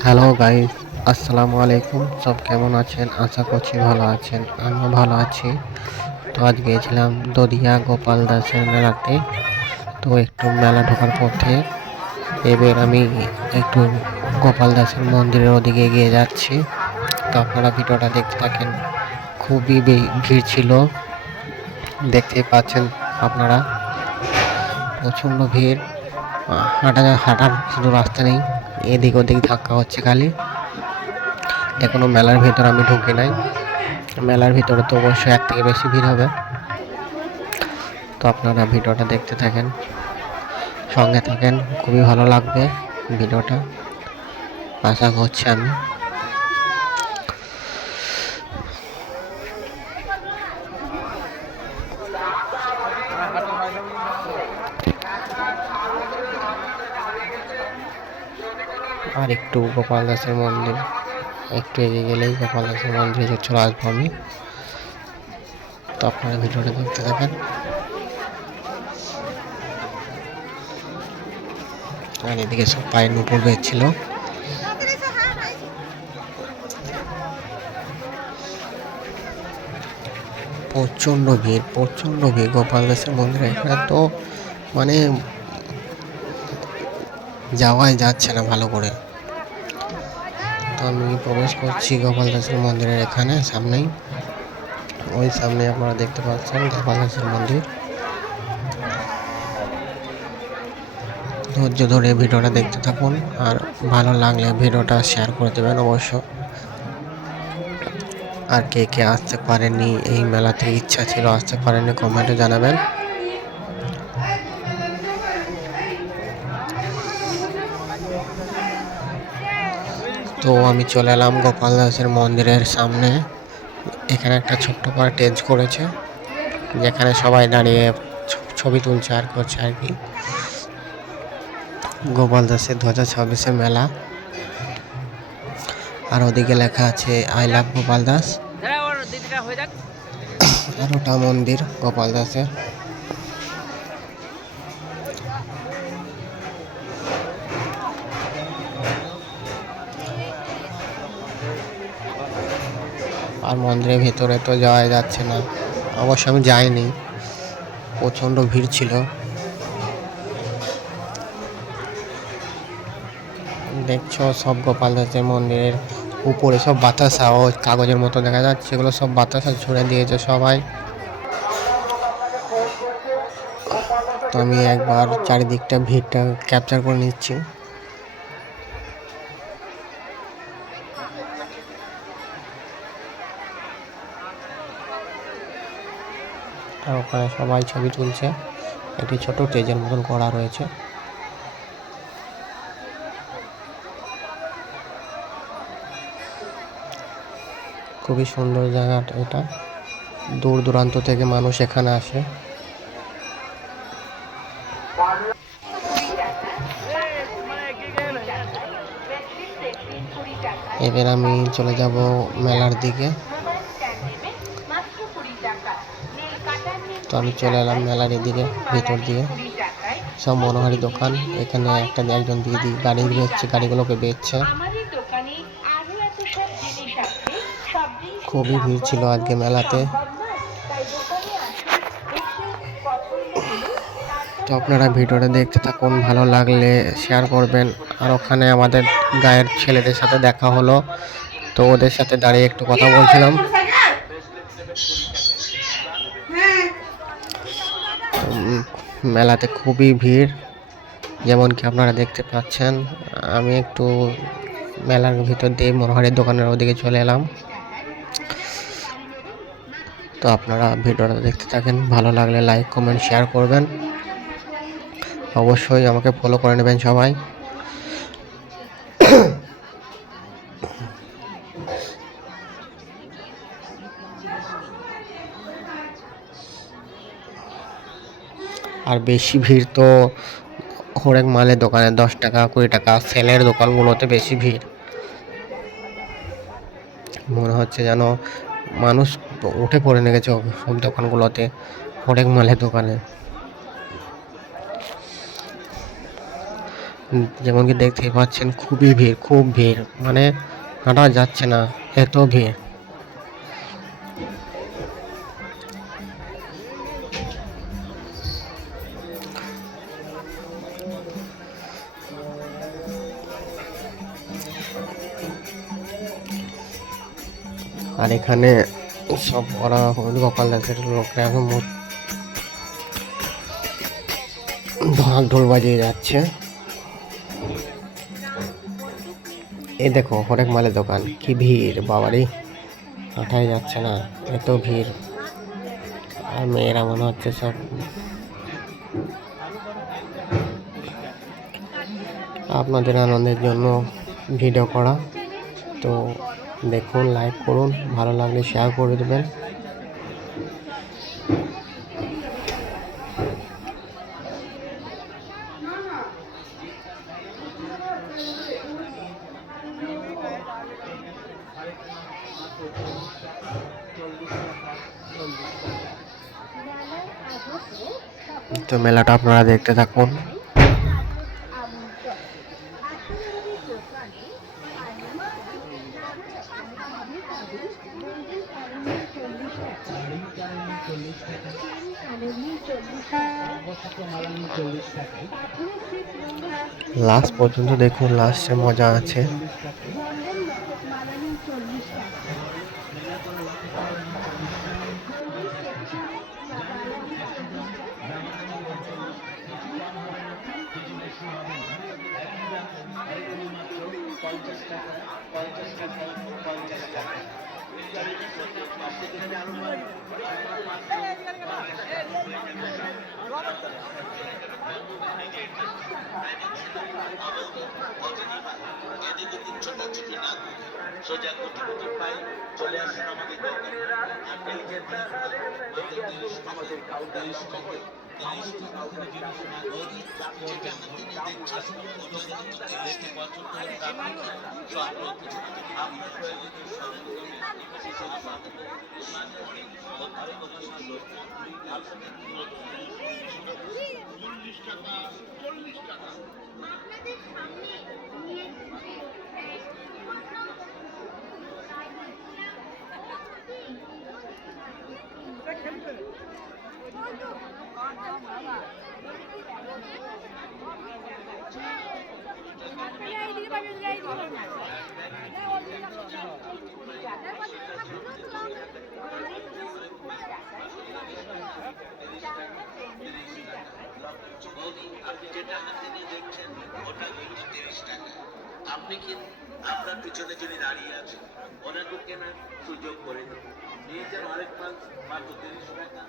Hello guys, আসসালামু আলাইকুম। সব কেমন আছেন? আশা করছি ভালো আছেন। আমিও ভালো আছি। তো আজ গিয়েছিলাম দদিয়া গোপাল দাসের মেলাতে। তো একটু মেলা ঢোকার পথে এবার আমি একটু গোপাল দাসের মন্দিরের ওদিকে এগিয়ে যাচ্ছি। তো আপনারা ভিডিওটা দেখতে থাকেন। খুবই ভিড় ছিল, দেখতেই পাচ্ছেন আপনারা। প্রচণ্ড ভিড়। হাঁটার শুধু রাস্তা নেই, এদিক ওদিক ধাক্কা হচ্ছে খালি। এখনো মেলার ভিতর আমি ঢুকি নাই। মেলার ভিতরে তো অবশ্যই এক থেকে বেশি ভিড় হবে। তো আপনারা ভিডিওটা দেখতে থাকেন, সঙ্গে থাকেন, খুবই ভালো লাগবে ভিডিওটা, আশা করছি আমি। আর একটু গোপাল দাসের মন্দির, একটু এগিয়ে গেলেই গোপাল দাসের মন্দিরে চলে আসবো আমি। তো আপনারা ভিডিওটা দেখতে থাকেন। আর এদিকে সব পায়ের নুপুর বেচছিল। প্রচণ্ড ভিড় গোপাল দাসের মন্দিরে। এখানে তো মানে যাওয়াই যাচ্ছে না ভালো করে। তো আমি প্রবেশ করছি গোপাল দাসের মন্দিরের এখানে সামনেই। ওই সামনে আপনারা দেখতে পাচ্ছেন গোপাল দাসের মন্দির। ধৈর্য ধরে ভিডিওটা দেখতে থাকুন, আর ভালো লাগলে ভিডিওটা শেয়ার করে দেবেন অবশ্য। আর কে কে আসতে পারেনি, এই মেলাতে ইচ্ছা ছিল আসতে পারেনি, কমেন্টে জানাবেন। তো আমি চলে এলাম গোপাল দাসের মন্দিরের সামনে। এখানে একটা ছোট্ট করে স্টেজ করেছে, যেখানে সবাই দাঁড়িয়ে ছবি তুলছে আর করছে আর কি। গোপাল দাসের 2026 মেলা। আর ওদিকে লেখা আছে আই লাভ গোপাল দাস। আর ওটা মন্দির গোপাল দাসের। আর মন্দিরের ভেতরে তো যাওয়া যাচ্ছে না, অবশ্য আমি যাইনি, প্রচণ্ড ভিড় ছিল। দেখছো সব গোপাল দাসের মন্দিরের উপরে সব বাতাসা ও কাগজের মতো দেখা যাচ্ছে, এগুলো সব বাতাসা ছুড়ে দিয়েছে সবাই। তো আমি একবার চারিদিকটা ভিড়টা ক্যাপচার করে নিচ্ছি। আর ওখানে সবাই ছবি তুলছে, একটি ছোট স্টেজের মতন করা রয়েছে। খুবই সুন্দর জায়গাটা এটা, দূর দূরান্ত থেকে মানুষ এখানে আসে। এবার আমি চলে যাব মেলার দিকে। তো আমি চলে এলাম মেলার এদিকে, ভিতর দিয়ে সব মনোহারি দোকান। এখানে একজন দিদি গাড়ি বেচছে, গাড়িগুলোকে বেচছে। খুবই ভিড় ছিল আজকে মেলাতে। তো আপনারা ভিডিওটা দেখতে থাকুন, ভালো লাগলে শেয়ার করবেন। আর ওখানে আমাদের গায়ের ছেলেদের সাথে দেখা হলো, তো ওদের সাথে দাঁড়িয়ে একটু কথা বলছিলাম। মেলাতে খুবই ভিড়, যেমন কি আপনারা দেখতে পাচ্ছেন। আমি একটু মেলার ভিতর দিয়ে মনোহারির দোকানের ওদিকে চলে এলাম। তো আপনারা ভিডিওটা দেখতে থাকেন, ভালো লাগলে লাইক কমেন্ট শেয়ার করবেন, অবশ্যই আমাকে ফলো করে নেবেন সবাই। আর বেশি ভিড় তো হরেক মালের দোকানে 10 টাকা 20 টাকা সেলের দোকানগুলোতে বেশি ভিড়। মনে হচ্ছে যেন মানুষ উঠে পড়ে লেগেছে সব দোকানগুলোতে, হরেক মালের দোকানে। যেমন কি দেখতেই পাচ্ছেন খুবই ভিড়, খুব ভিড়, মানে হাঁটা যাচ্ছে না, এত ভিড়। আর এখানে সব ওরা গোপাল দাসের লোকরা এখন ঢাক ঢোল বাজিয়ে যাচ্ছে। এই দেখো হরেক মালের দোকান, কি ভিড় বাবারে, হাঁটাই যাচ্ছে না, এত ভিড়। আর মেয়েরা মনে হচ্ছে সব আপনাদের আনন্দের জন্য ভিডিও করা। তো দেখুন, লাইক করুন, ভালো লাগলে শেয়ার করে দেবেন। তো মেলাটা আপনারা দেখতে থাকুন। লাস্ট পর্যন্ত দেখুন, লাস্টে মজা আছে। সোজা কোটি কোটি পাই চলে আসুন আমাদের আপনি যেটা হাতে নিয়ে দেখছেন ওটা হচ্ছে 30 টাকা। আপনি কি আপনার পিছনে যিনি দাঁড়িয়ে আছেন ওনাকে কেনার সুযোগ করে দেন, নিয়ে যান আরেক মাল মাত্র 30 টাকা।